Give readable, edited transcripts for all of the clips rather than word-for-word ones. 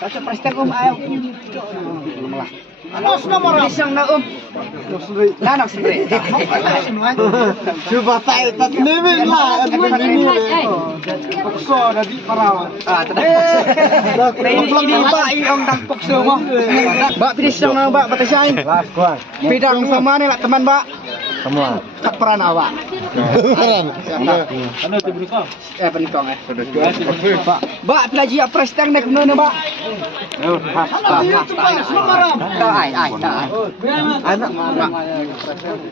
Sa prester ayaw. Anos nomor isang na Nanak sendiri. Coba tayo tatnimin lah. Pukso na di parawan. Ini ba yung pukso mo? Ba pinis lang na ba batasain? Pidang sama ni teman ba? Semua. Kaperan awak. Ano itu berusaha? Penikong Ba pelaji prester nek mana ba? Anak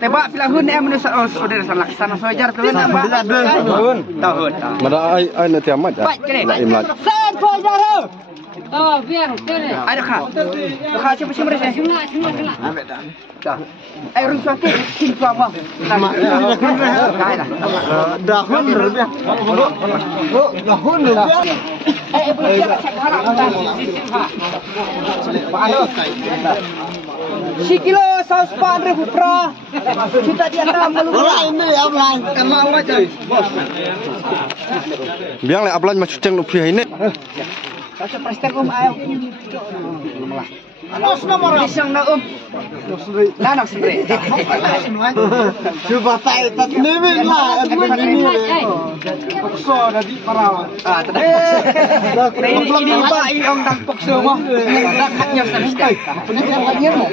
tebak filahun menusa saudara laksana sojar keun ba? Tahun. Mada ai na tiamat. Imlat. San sojar. Oh, biar kene. Ada kah? Kah siapa sih mereka? Dah. Rung suatu simpang mah. Dahun rupiah. Dahun rupiah. Sikilo 104.000 pra. Kita di atas melulu. Ini ablan. Mau aja. Biang le ablan masuk ceng rupiah ini. Sa prester ayaw. Anos nomor isang na Nanak sendiri. Coba tayo tatnimin lah. Pukso na di parawan. Ini ba yung pukso mo? Nakatnya sa lista. Nakatnya mo.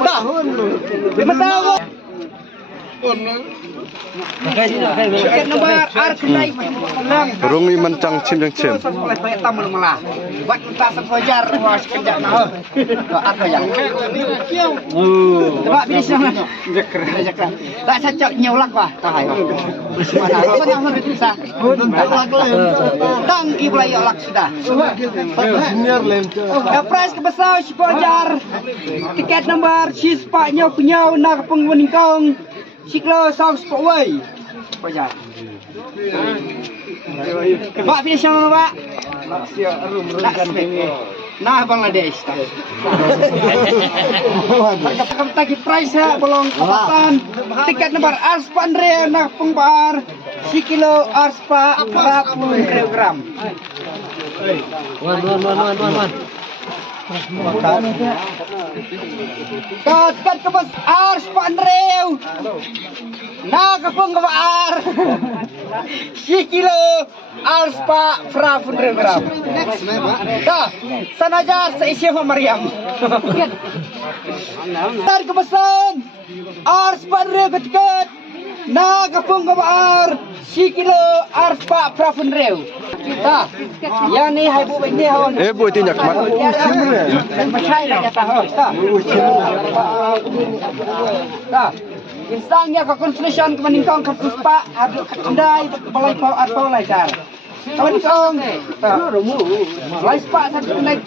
Dahun. Lima tahun. Nomor arkenai Rung iman cang cim cang cim. oleh banyak tamu malah. Buat pentasan sojar was kerja nah. Atau yang. Coba pilih sana. Jeker. Tak cocok nyolak wah. Tahai. Mana apa yang harus bisa? Tang ibu lagi olak sudah. Senior lem. Price kebesar sojar. Tiket nomor sis paknya punya nak pengweningkong. Siklo sang spawai. Sojar. Pak pilih sana Pak. Nah Bangladesh. Kamu tagi price ya belum kepasan. Tiket nomor Arspa Andre nak pengbar. Sikilo Arspa 40 kilogram. Wan. Kat kebas Arspa Andre. Nah kapung kebar. Sikilo Arspa 40 kilogram. Dah, sanaja seisi Mariam. Tar kepesan Arspa Andre ket. Na kapung kabar sikilo Arspa Prafunreu. Dah, yang ni hai bu ini hawan. Bu tinjak mat. Percaya dah tahu. Dah. Instangnya ke konsultan kemeningkong ke puspa ada kendai balai atau lajar. Kemeningkong. Balai spa satu kendai.